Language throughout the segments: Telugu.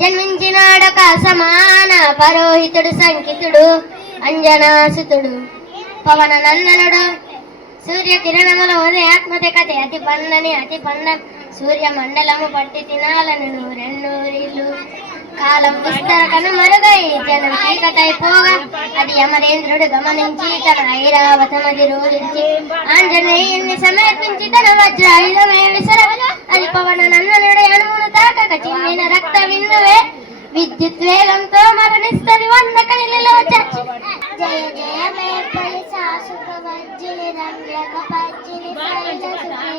జన్మించినాడొక సమాన పరోహితుడు సంకితుడు అంజనాసుతుడు పవన నందనుడు సూర్య కిరణముల ఉదయాత్మత అతి పండని అతి పండ సూర్య మండలము పట్టి తినాలను రెండు రీలు కాలం పుస్తకన మరుగై జనం చీకటైపోగా. అది యమరేంద్రుడు గమనించి తన ఐరావతమది రోధించి ఆంజనేయుని సమర్పించి తన వజ్రాయుధమే విసర అది పవన నన్ననుడి అనుమును తాకక చిమ్మిన రక్త బిందువే విద్యుత్ వేగంతో మరణిస్తది వంద కడిలలో చచ్చి జయ జయ మేపలి శాసుక వజ్జిని రంగక పచ్చిని సుఖే.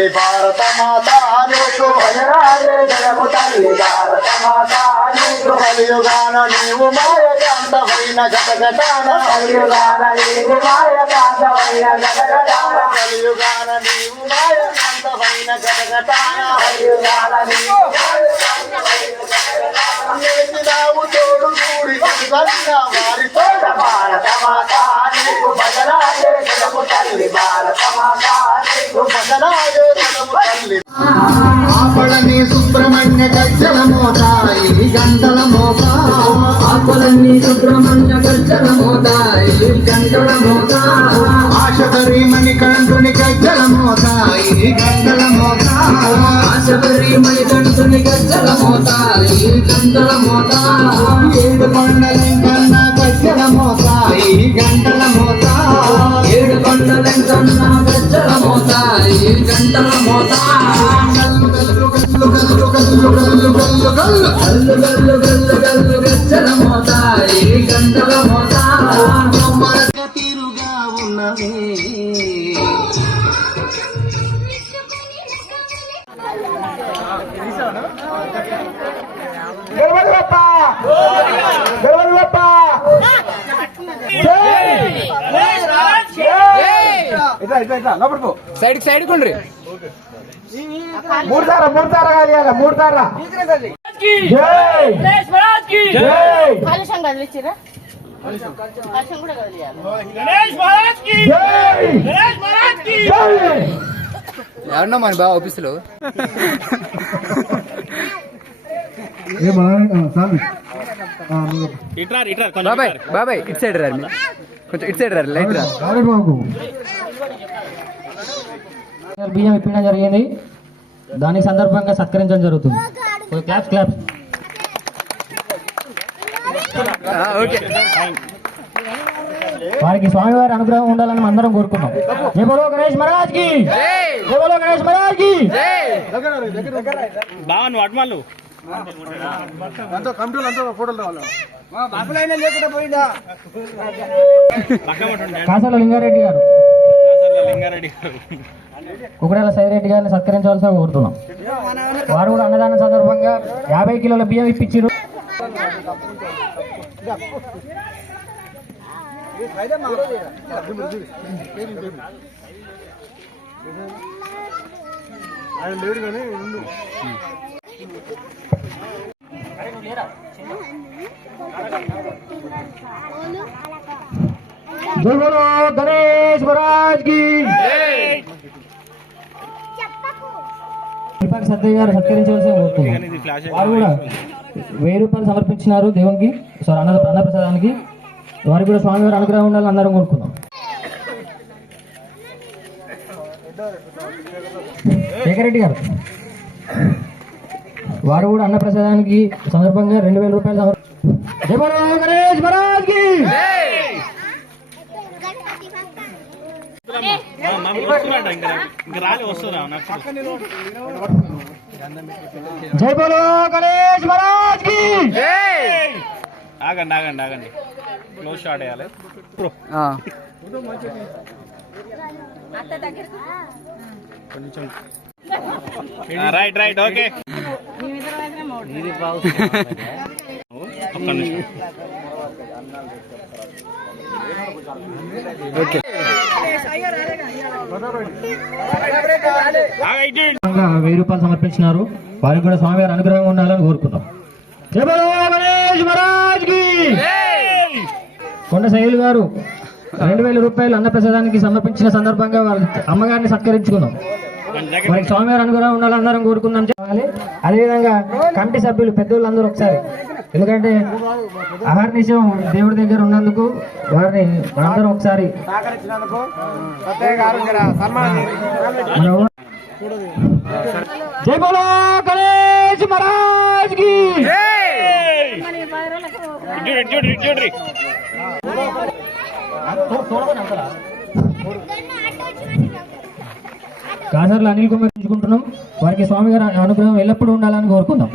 తల్లి భారత మాత నీకు జగము తల్లి భారత మాత నీకు కలియుగాన నీవు జగజటాన కలియుగాన నీవు జగజటాన కలియుగాన నీవు జగజటాన కలియుగాన నీవు తోడు కూడి భారత నీకు తల్లి ఆపడని సుబ్రహ్మణ్య గజ్జల మోత ఇది గంటల మోత. ఆపడని సుబ్రహ్మణ్య గజ్జల మోత ఇది గంటల మోత. ఆశపరి మణికంఠుని గజ్జల మోత ఇది గంటల మోత. ఆశపరి మణికంఠుని గజ్జల మోత గంటల మోత. ఏడు పండలం కన్నా గజ్జల మోత గంట ఏడు గజ్జల మోత ఈ గంటల మోత? గల్లు గల్లు గల్లు గల్లు గల్లు గల్లు గల్లు గల్లు గల్లు గల్లు గల్లు గజ్జల మోత ఈ గంటల సైడ్ సైడ్ కొండ్రి మూడు తార మూడు తార కాదు మూడు తార కాలుష్యం కదిలిచ్చిరా కాలుష్యం కూడా కదిలియాలి. ఎవరన్నా మన బాగా ఆఫీసులో? బాబాయ్ బాబాయ్ ఇటు సైడ్ రండి కొంచెం ఇటు సైడ్ రండి లైట్ రా. బియ్యం ఇప్పించడం జరిగింది. దాని సందర్భంగా సత్కరించడం జరుగుతుంది. క్లాప్ క్లాప్స్ వారికి స్వామివారి అనుగ్రహం ఉండాలని అందరం కోరుకున్నాం ఎవరో గణేష్ మహారాజ్కి! ఎవరో గణేష్ మహారాజ్కి! బావన్ వడ్మల్లు అంతా కంప్యూటర్ అంతా ఫోటోలు రావాలి కాసల లింగారెడ్డి గారు. కాసల లింగారెడ్డి గారు. కుకడాల సైరెడ్డి గారిని సత్కరించవలసిన కోరుతున్నాం. వారు కూడా అన్నదానం సందర్భంగా యాభై కిలోల బియ్యం ఇప్పించారు ఆయన లేడు కానీ ఉండు గణేష్ మహారాజ్కి సత్య గారు సత్కరించవలసిన కోరుతున్నాం వారు కూడా వెయ్యి రూపాయలు సమర్పించినారు దేవునికి. సారీ అన్న అన్నప్రసాదానికి. వారికి కూడా స్వామివారి అనుగ్రహం ఉండాలని అందరం కోరుకున్నాం శేఖరెడ్డి గారు వారు కూడా అన్నప్రసాదానికి సందర్భంగా రెండు వేల రూపాయలు సమర్- జై బోలో గణేష్ మహారాజ్కి జై బోలో గణేష్ మహారాజ్కి! ఆగండి ఆగండి ఆగండి. క్లోజ్ షాట్ వేయాలి. Right right okay. ఒక్క నిమిషం. వెయ్యి రూపాయలు సమర్పించినారు. వారికి కూడా స్వామివారి అనుగ్రహం ఉండాలని కోరుకుందాం. కొండ శైలు గారు రెండు వేల రూపాయలు అన్నప్రసాదానికి సమర్పించిన సందర్భంగా వాళ్ళ అమ్మగారిని సత్కరించుకున్నాం వారికి స్వామివారి అనుగ్రహం ఉండాలని అందరం కోరుకుందాం. చెప్పాలి అదేవిధంగా కమిటీ సభ్యులు పెద్దోళ్ళందరూ ఒకసారి ఎందుకంటే అహర్నిశం దేవుడి దగ్గర ఉన్నందుకు వారిని మనందరం ఒకసారి బోలో గణేష్ మహారాజ్కి. కాసర్లు అనిల్ కుమార్ వారికి స్వామి గారి అనుగ్రహం ఎల్లప్పుడూ ఉండాలని కోరుకుందాం.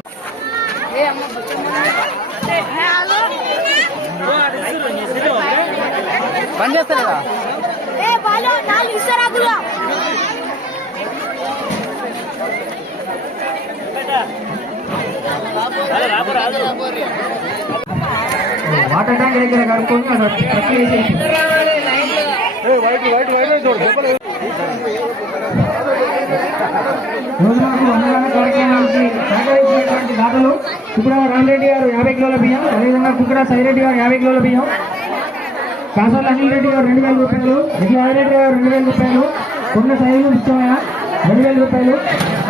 వాటర్ ట్యాంక్ దగ్గర కడుక్కొని అక్కడ వైట్ వైట్ వైట్ రోజులకు అన్నదాన కార్యక్రమానికి సహకరించినటువంటి దాతలు కుక్కడ రామరెడ్డి గారు యాభై కిలోల బియ్యం అదేవిధంగా కుక్కడ సైరెడ్డి గారు యాభై కిలోల బియ్యం. కాసర్ల అనిల్ రెడ్డి గారు రెండు వేల రూపాయలు ఇది ఆదిరెడ్డి గారు రెండు వేల రూపాయలు కొండ శైలు ఇష్టమైన రెండు వేల రూపాయలు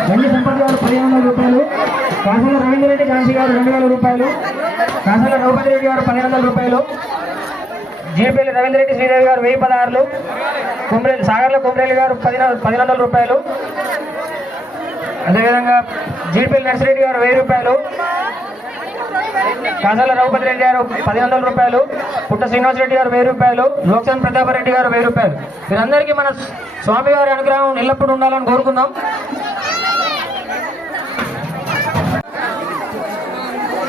వెండి సంపత్ గారు పదిహేను వందల రూపాయలు కాసర్ల రవీంద్ర రెడ్డి గారు రెండు వేల రూపాయలు కాసర్ల రఘుపతి రెడ్డి గారు పదిహేను వందల రూపాయలు జేపీఎల్ రవీంద్ర రెడ్డి శ్రీదేవి గారు వెయ్యి పదహారులు కుమ్రేలు సాగర్ల కుమ్రేలి గారు పది పదిహేను వందల రూపాయలు. అదేవిధంగా జీపీఎల్ నర్సిరెడ్డి గారు వెయ్యి రూపాయలు కాసాల రఘుపతి రెడ్డి గారు పది వందల రూపాయలు పుట్ట శ్రీనివాస్ రెడ్డి గారు వెయ్యి రూపాయలు లోక్సన్ ప్రతాపరెడ్డి గారు వెయ్యి రూపాయలు. వీరందరికీ మన స్వామివారి అనుగ్రహం ఎల్లప్పుడూ ఉండాలని కోరుకుందాం.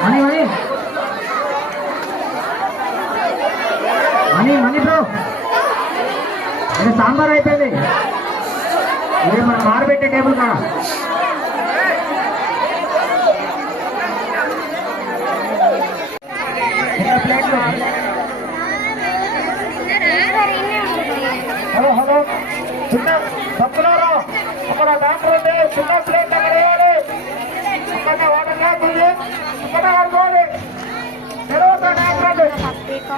Money money money money bro. Sambar అయిపోయింది. ఇది మనం మారబెట్టే టేబుల్ కాడ.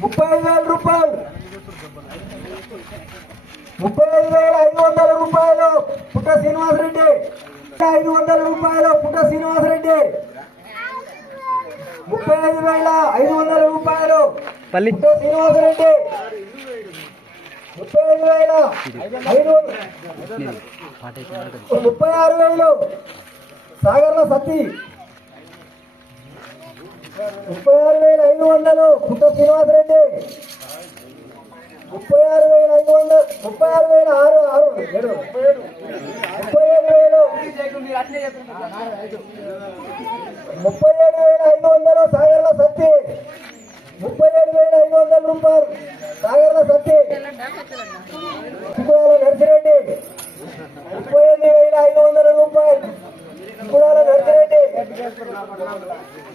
ముప్పై ఐదు వేల రూపాయలు. ముప్పై ఐదు వేల ఐదు వందల రూపాయలు. పుట్ట శ్రీనివాసరెడ్డి. ఐదు వందల రూపాయలు. పుట్ట శ్రీనివాసరెడ్డి. ముప్పై ఐదు వేల ఐదు వందల రూపాయలు. పుట్ట శ్రీనివాసరెడ్డి. ముప్పై ఐదు వేల ఐదు ముప్పై ఆరు వేలు. సాగర్ల సతీ. ముప్పై ఆరు వేల ఐదు వందలు. పుట్ట శ్రీనివాసరెడ్డి. ముప్పై ఆరు వేల ఐదు వందలు. ముప్పై ఆరు వేల ఆరు ఆరు. ఏడు. ముప్పై ఏడు ముప్పై ఏడు వేలు. ముప్పై ఏడు వేల ఐదు వందలు సాగర్ల సత్తి. ముప్పై ఏడు వేల ఐదు వందల రూపాయలు సాగర్ల సత్తి. చిక్కుడాల నర్సిరెడ్డి. ముప్పై ఎనిమిది వేల ఐదు వందల రూపాయలు. కుడాల నర్సిరెడ్డి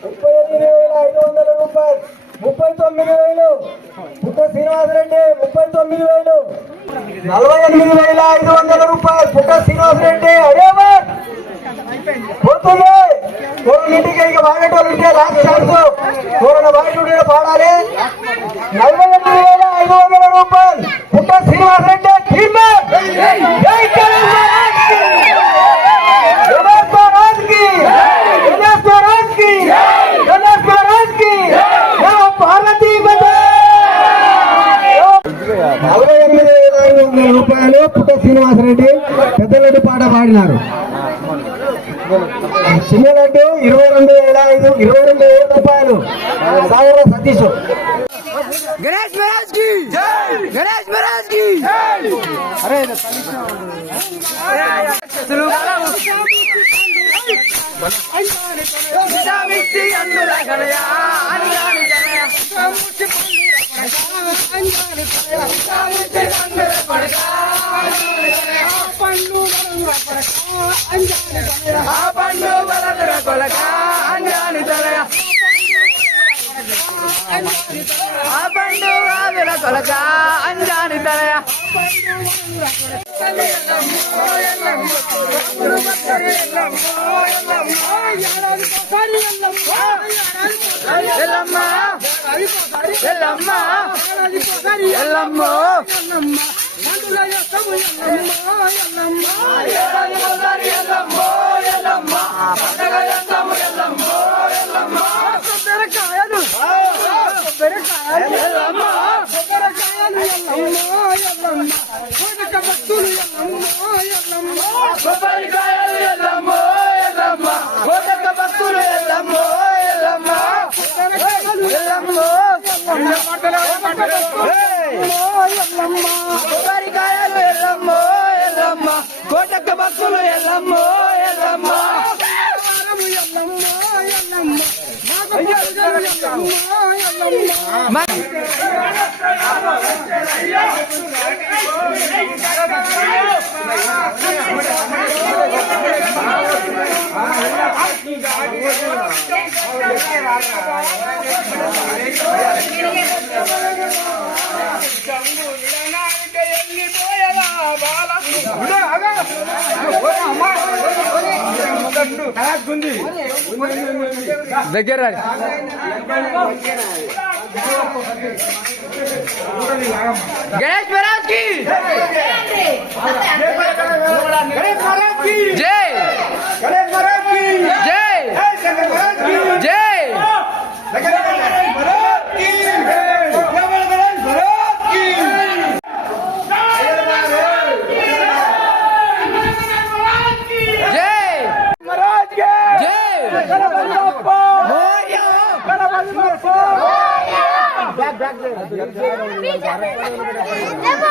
ముప్పై ఎనిమిది వేల ఐదు వందల రూపాయలు ముప్పై తొమ్మిది వేలు. పుట్ట శ్రీనివాసరెడ్డి ముప్పై తొమ్మిది వేలు. నలభై ఎనిమిది వేల ఐదు వందల రూపాయలు పుట్ట శ్రీనివాసరెడ్డి అడేవా పోతుంది. ఇంటికి ఇక వాడేటోళ్ళు ఉంటే లాస్ట్ ఛాన్స్ ఎవరైనా వాడేటోళ్ళు పాడాలి నలభై ఎనిమిది వేల ఐదు వందల రూపాయలు పుట్ట శ్రీనివాసరెడ్డి టీమ్మెట్. జై గణేష్ మహారాజ్కి గణేష్ మహారాజ్కి గణేష్ మహారాజ్కి జై పార్వతీ మాతా. నలభై ఎనిమిది వేల ఐదు వందల రూపాయలు పుట్ట శ్రీనివాసరెడ్డి పెద్దలెడ్డి పాట పాడినారు. చిన్నలడ్డు ఇరవై రెండు వేల ఐదు ఇరవై రెండు వేల రూపాయలు. సాగర సతీష్. గణేష్ మహారాజ్కి గణేష్ మహారాజ్కి అంజాని తనయ ఎల్లమ్మ ఎల్లమ్మ ఎల్లమ్మ Sorry, Mama. ఎల్లమ్మ ఎల్లమ్మ దగ్గర రండి. గణేష్ మహారాజ్కి! జై! జై! జై జై! Yeah, yeah, yeah.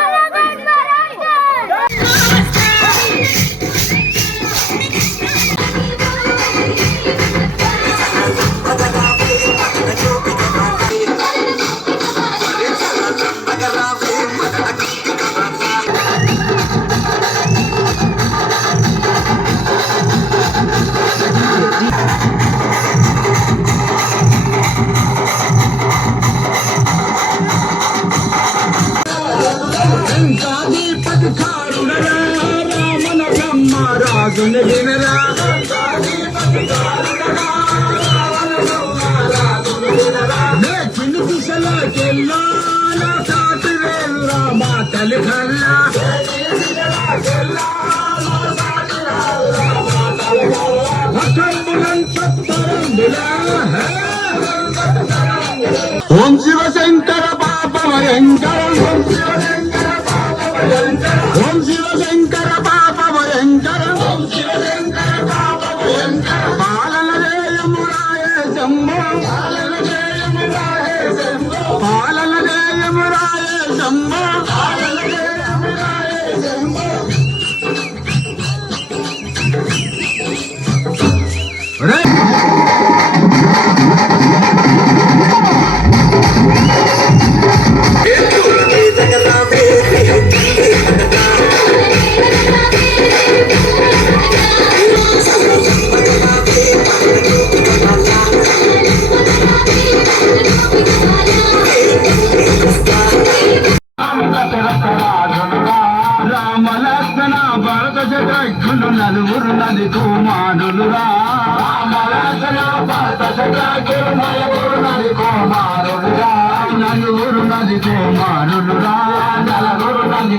ఓం శివశంకర పాప భయంకర ఓం శివశంకర నలుగురు నది కుమారులు రా నలుగురు నది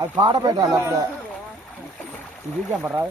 అది పాట పెట్టాలి అప్పుడే. ఇది చెప్పరా